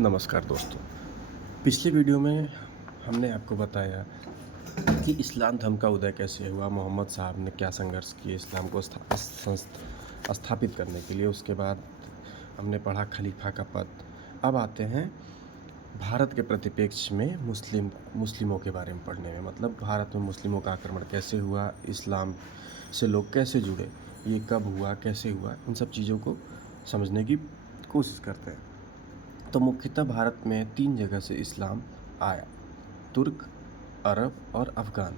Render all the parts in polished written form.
नमस्कार दोस्तों। पिछले वीडियो में हमने आपको बताया कि इस्लाम धर्म का उदय कैसे हुआ, मोहम्मद साहब ने क्या संघर्ष किए इस्लाम को स्थापित करने के लिए। उसके बाद हमने पढ़ा खलीफा का पद। अब आते हैं भारत के परिप्रेक्ष्य में मुस्लिमों के बारे में पढ़ने में, मतलब भारत में मुस्लिमों का आक्रमण कैसे हुआ, इस्लाम से लोग कैसे जुड़े, ये कब हुआ, कैसे हुआ, इन सब चीज़ों को समझने की कोशिश करते हैं। तो मुख्यतः भारत में 3 जगह से इस्लाम आया: तुर्क, अरब और अफ़गान।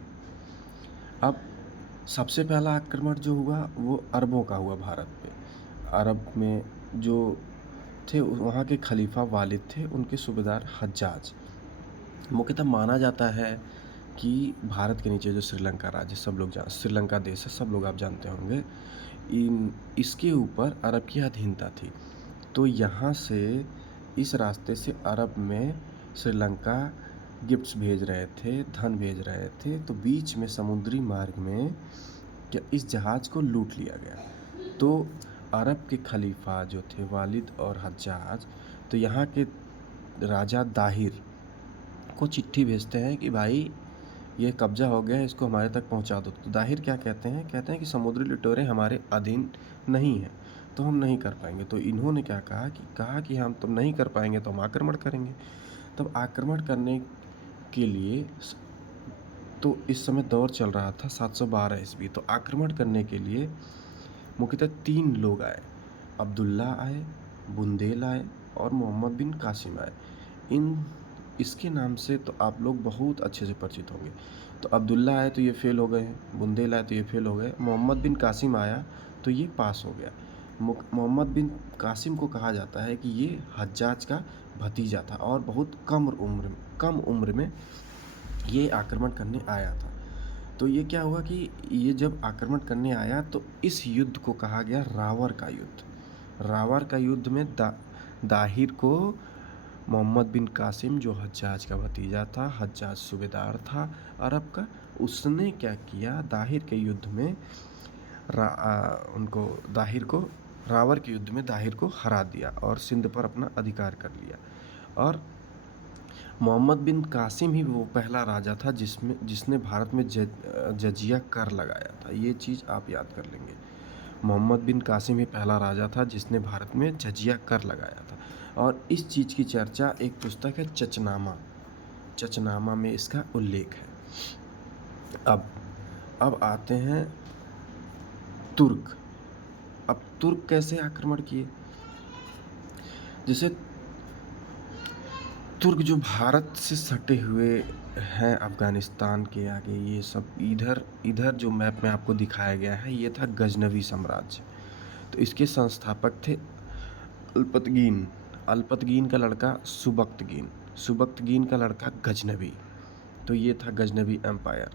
अब सबसे पहला आक्रमण जो हुआ वो अरबों का हुआ भारत पे। अरब में जो थे वहाँ के खलीफा वालिद थे, उनके सूबेदार हज्जाज। मुख्यतः माना जाता है कि भारत के नीचे जो श्रीलंका राज्य, सब लोग श्रीलंका देश है, सब लोग आप जानते होंगे, इसके ऊपर अरब की अधीनता थी। तो यहाँ से इस रास्ते से अरब में श्रीलंका गिफ्ट्स भेज रहे थे, धन भेज रहे थे। तो बीच में समुद्री मार्ग में क्या इस जहाज़ को लूट लिया गया। तो अरब के खलीफा जो थे वालिद और हज्जाज, तो यहाँ के राजा दाहिर को चिट्ठी भेजते हैं कि भाई ये कब्जा हो गया है, इसको हमारे तक पहुँचा दो। तो दाहिर क्या कहते हैं कि समुद्री लुटेरे हमारे अधीन नहीं हैं, तो हम नहीं कर पाएंगे। तो इन्होंने क्या कहा कि हम तुम नहीं कर पाएंगे तो हम आक्रमण करेंगे। तब आक्रमण करने के लिए तो इस समय दौर चल रहा था 712 ईस्वी। तो आक्रमण करने के लिए मुख्यतः 3 लोग आए: अब्दुल्ला आए, बुंदेल आए और मोहम्मद बिन कासिम आए। इसके नाम से तो आप लोग बहुत अच्छे से परिचित होंगे। तो अब्दुल्ला आए तो ये फेल हो गए, बुंदेल आए तो ये फेल हो गए, मोहम्मद बिन कासिम आया तो ये पास हो गया। मोहम्मद बिन कासिम को कहा जाता है कि ये हज्जाज का भतीजा था और बहुत कम उम्र में ये आक्रमण करने आया था। तो ये क्या हुआ कि ये जब आक्रमण करने आया तो इस युद्ध को कहा गया रावर का युद्ध। रावर का युद्ध में दाहिर को मोहम्मद बिन कासिम, जो हज्जाज का भतीजा था, हज्जाज सूबेदार था अरब का, उसने क्या किया, दाहिर के युद्ध में रावर के युद्ध में दाहिर को हरा दिया और सिंध पर अपना अधिकार कर लिया। और मोहम्मद बिन कासिम ही वो पहला राजा था जिसने भारत में जजिया कर लगाया था। ये चीज़ आप याद कर लेंगे। मोहम्मद बिन कासिम ही पहला राजा था जिसने भारत में जजिया कर लगाया था। और इस चीज़ की चर्चा एक पुस्तक है चचनामा में इसका उल्लेख है। अब आते हैं तुर्क। अब तुर्क कैसे आक्रमण किए? जैसे तुर्क जो भारत से सटे हुए हैं, अफ़गानिस्तान के आगे, ये सब इधर जो मैप में आपको दिखाया गया है, ये था गजनवी साम्राज्य। तो इसके संस्थापक थे अल्पतगीन का लड़का सुबक्तगीन का लड़का गजनवी। तो ये था गजनवी एम्पायर।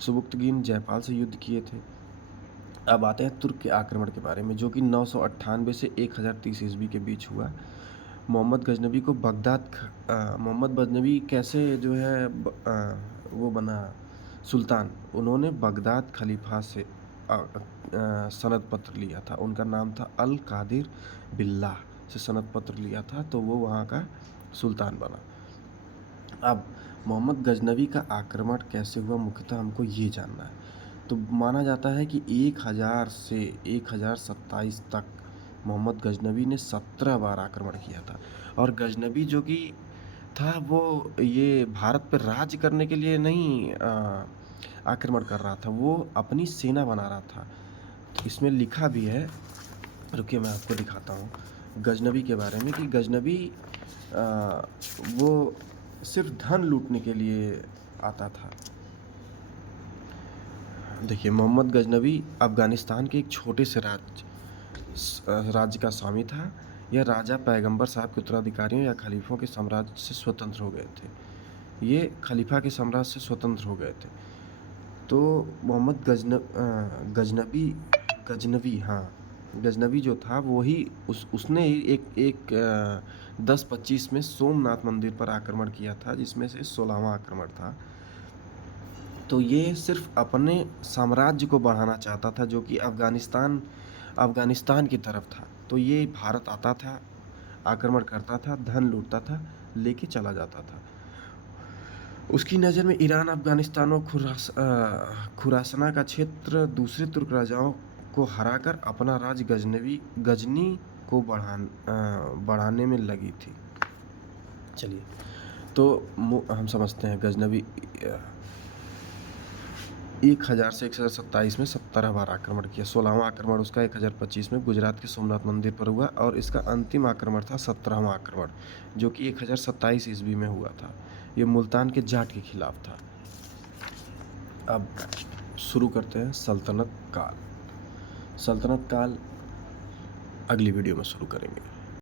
सुबक्तगीन जयपाल से युद्ध किए थे। अब आते हैं तुर्क के आक्रमण के बारे में, जो कि 998 से 1030 ईस्वी के बीच हुआ। मोहम्मद गजनवी कैसे जो है वो बना सुल्तान। उन्होंने बगदाद खलीफा से सनद पत्र लिया था। उनका नाम था अल कादिर बिल्लाह से सनद पत्र लिया था, तो वो वहाँ का सुल्तान बना। अब मोहम्मद गजनवी का आक्रमण कैसे हुआ, मुख्यतः हमको ये जानना है। तो माना जाता है कि 1000 से 1027 तक मोहम्मद गजनवी ने 17 बार आक्रमण किया था। और गजनवी जो कि था वो ये भारत पर राज करने के लिए नहीं आक्रमण कर रहा था, वो अपनी सेना बना रहा था। तो इसमें लिखा भी है, रुकिए मैं आपको दिखाता हूँ गजनवी के बारे में, कि गजनवी वो सिर्फ धन लूटने के लिए आता था। देखिए, मोहम्मद गजनवी अफ़गानिस्तान के एक छोटे से राज्य का स्वामी था। यह राजा पैगंबर साहब के उत्तराधिकारियों या खलीफों के साम्राज्य से स्वतंत्र हो गए थे। ये खलीफा के साम्राज्य से स्वतंत्र हो गए थे। तो मोहम्मद गजनवी जो था वही उसने एक 1025 में सोमनाथ मंदिर पर आक्रमण किया था, जिसमें से 16वां आक्रमण था। तो ये सिर्फ अपने साम्राज्य को बढ़ाना चाहता था, जो कि अफ़गानिस्तान की तरफ था। तो ये भारत आता था, आक्रमण करता था, धन लूटता था, लेके चला जाता था। उसकी नज़र में ईरान, अफ़गानिस्तान और खुरासना का क्षेत्र दूसरे तुर्क राजाओं को हराकर अपना राज गजनी को बढ़ाने में लगी थी। चलिए, तो हम समझते हैं गजनवी 1000 से 1027 में 17 बार आक्रमण किया। 16वां आक्रमण उसका 1025 में गुजरात के सोमनाथ मंदिर पर हुआ और इसका अंतिम आक्रमण था 17वां आक्रमण, जो कि 1027 ईस्वी में हुआ था। ये मुल्तान के जाट के खिलाफ था। अब शुरू करते हैं सल्तनत काल। सल्तनत काल अगली वीडियो में शुरू करेंगे।